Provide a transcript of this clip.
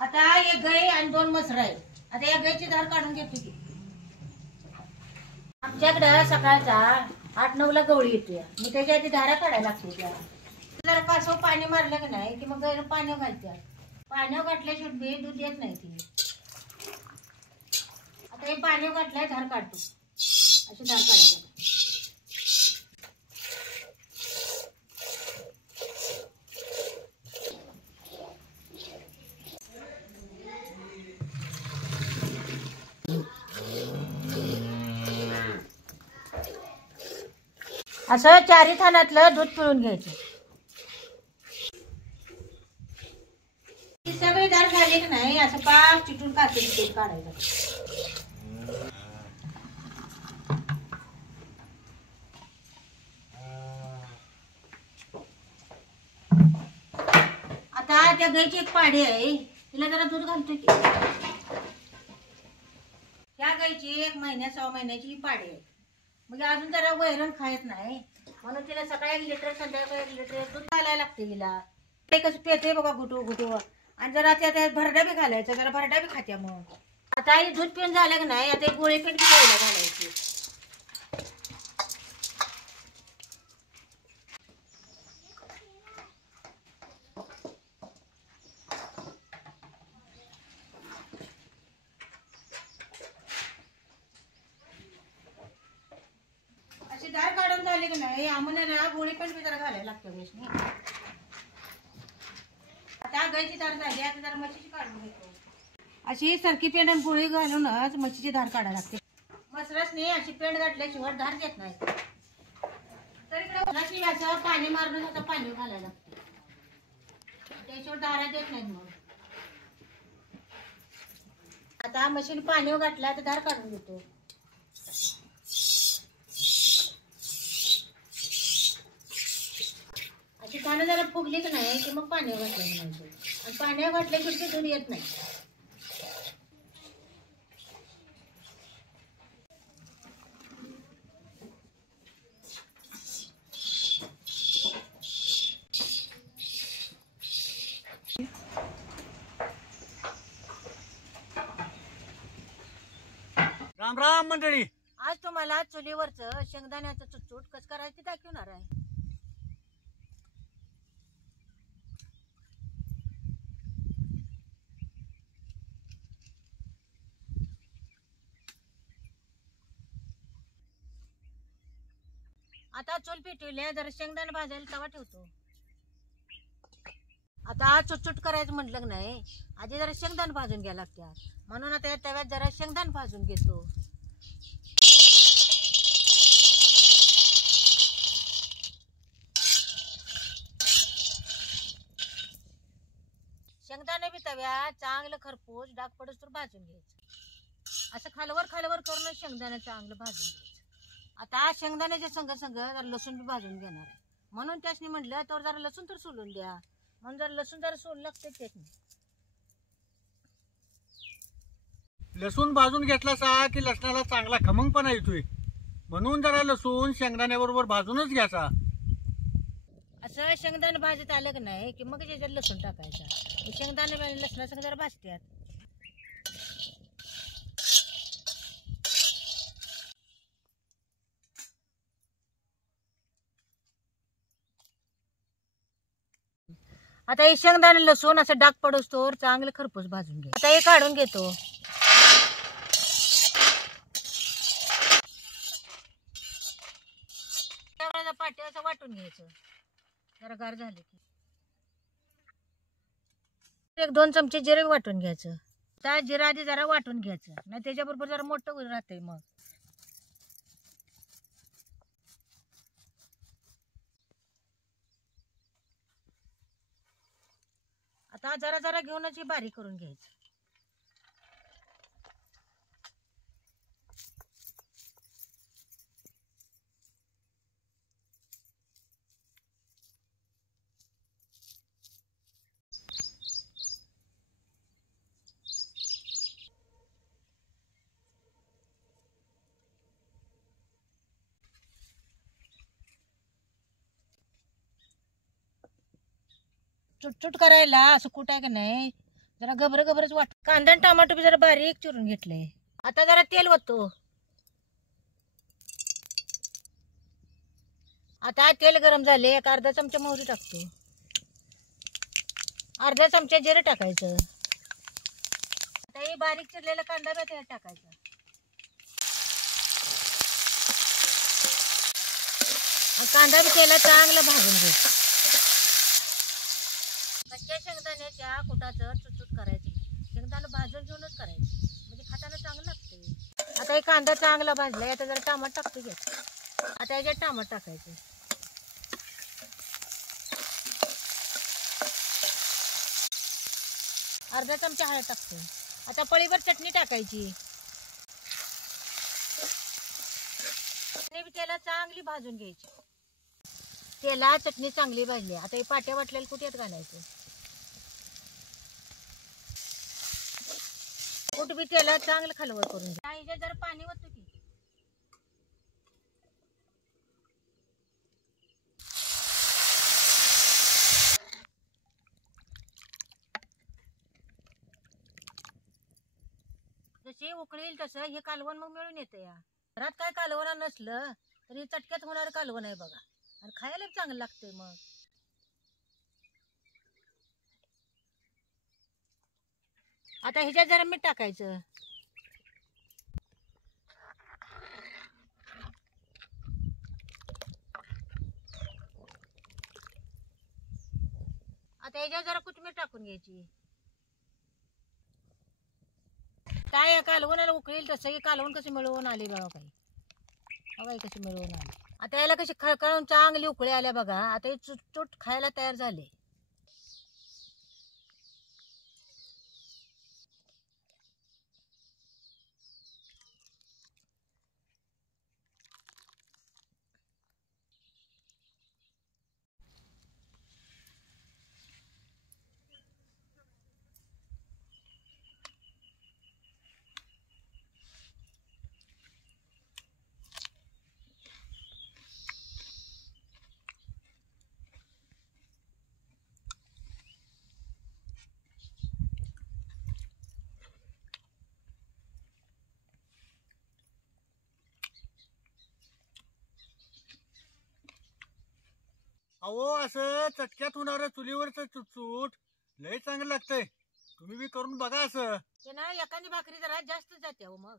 आता एक गाय आणि 2 म्हसर आहे. आता या गायची धार काढून घेतो की. आमच्याकडे सकाळचा 8-9 ला गवळी येते. मी त्याच्या आधी धारा काढायला लागतो. जरा कासव पाणी मारलं की नाही की मग गायला पाण्यावर घालते. पाण्यावर घातल्याशिवाय दूध देत नाही ती. आता हे पाण्यावर घातल्यावर धार काढतो. अशी धार काढायला. असं 4 थानातलं दूध पिळून घ्यायचं. सगळी धार झाली की नाही असं पाक चिटून कातडी दूध काढायचं. आता त्या गायची एक पाडी आहे, तिला जरा दूध घालतोय की. त्या गायची 1 महिन्या 6 महिन्याची ही पाडी आहे. म्हणजे अजून जरा वैरण खायत नाही म्हणून तिला सकाळी 1 लिटर संध्याकाळी 1 लिटर दूध घालायला लागते तिला. ते कसं पेते बघा घुटू घुटू. आणि जरा त्यात भरडा बी घालायचा, जरा भरडा बी खात्या. मग आता हे दूध पिऊन झालं की नाही आता एक गोळी पेंट गायला घालायची. अशी धार काढून झाली की नाही आम्हाला गोळी पेंट बी जरा घालायला लागतं वेशनी. आता गायची धार झाली, आता जरा म्हशीची काढून घेतो. अशी सरकी पेंट आणि गोळी घालूनच म्हशीची धार काढायला लागते. मसरासनी अशी पेंट घातल्याशिवाय धार देत नाही. तर इकडे असं पाणी मारून आता पाणी घालायला लागतं. त्याशिवाय धारा देत नाहीत. मग आता मशीन पाणीवर घातला तर धार काढून घेतो. अशी पानं जरा फुगली की नाही की मग पाण्यावर घातलं म्हणायचं. आणि पाण्यावर घातल्या की दूध येत नाही. राम राम मंडळी. आज तुम्हाला चुलीवरचं शेंगदाण्याचं चुटचूट कसं करायचं दाखवणार आहे. आता चूल पेटवले जरा शेंगदाणे भाजायला तवा ठेवतो. आता चुटचूट करायचं म्हटलं की नाही आधी जरा शेंगदाणे भाजून घ्यायला लागतात. म्हणून आता या तव्यात जरा शेंगदाणे भाजून घेतो. शेंगदाणे बी तव्यात चांगलं खरपूस डाग पडूस तर भाजून घ्यायचं. असं खालवर खालवर करून शेंगदाणे चांगलं भाजून घ्यायचं. आता शेंगदाण्याच्या संग संग जरा लसूण बी भाजून घेणार आहे. म्हणून त्यासनी म्हटलं तर जरा लसूण तर सोलून द्या. म्हणून जरा लसूण जरा सोल लागते त्यात. लसूण भाजून घेतलासा की लसणाला चांगला खमंगपणा येतोय. म्हणून जरा लसूण शेंगदाण्याबरोबर भाजूनच घ्यायचा. असं शेंगदाणे भाजत आलं की नाही की मग त्याच्यात लसूण टाकायचा. शेंगदाणे लसणासंग जरा भाजतात. आता हे शेंगदाणे लसूण असं डाग पडूस तोवर चांगलं खरपूस भाजून घे. आता हे काढून घेतो. पाट्याचं वाटून घ्यायचं. जरा गार झाले की 1-2 चमचे जिरे वाटून घ्यायचं. त्या जिरा आधी जरा वाटून घ्यायचं नाही त्याच्याबरोबर जरा मोठं राहतंय. मग आता जरा जरा घेऊनच हे बारीक करून घ्यायचं. चुटचुट करायला असं कुठं आहे की नाही जरा गबरच वाट. कांदा आणि टमाटो बी जरा बारीक चिरून घेतले. आता जरा तेल ओततो. आता तेल गरम झाले. एक अर्धा चमचा मोहरी टाकतो. अर्धा चमचा जिरं टाकायचं. आता हे बारीक चिरलेला कांदा बी त्यात टाकायचा. कांदा बी तेलात चांगला भाजून घ्यायचा. कच्च्या शेंगदाण्याच्या कुटाचं चुचूट करायचं. शेंगदाणा भाजून घेऊनच करायचं, म्हणजे खाताना चांगलं लागतं. आता हे कांदा चांगला भाजलाय. आता जरा टमाटर टाकतो घे. आता याच्यात टमाटर टाकायचं. अर्धा चमचा हळद टाकतो. आता पळीभर चटणी टाकायची. त्याला चांगली भाजून घ्यायची. त्याला चटणी चांगली भाजली. आता हे पाट्या वाटलेल्या कुठ्यात घालायचं. कुठ बी त्याला चांगलं खालवर करून घ्या. जरा पाणी ओततो की. जसे उकळील तसं हे कालवण मग मिळून येतं. या घरात काय कालवण नसलं तरी चटक्यात होणार कालवण आहे बघा. आणि खायला चांगलं लागतंय. मग आता ह्याच्यात जरा मीठ टाकायचं. आता ह्याच्यात जरा कोथिंबीर टाकून घ्यायची. काय कालवणाला उकळील तसं हे कालवण कशी मिळवून आली बघा. काही बघा कशी मिळवून आली. आता याला कशी खळखळून चांगली उकळी आल्या बघा. आता हे चुटचुट खायला तयार झाले. अहो असं चटक्यात होणारं चुलीवरचं चुटचूट लय चांगलं लागतंय. तुम्ही बी करून बघा असं. ते ना एखादी भाकरी जरा जास्त जाते हो. मग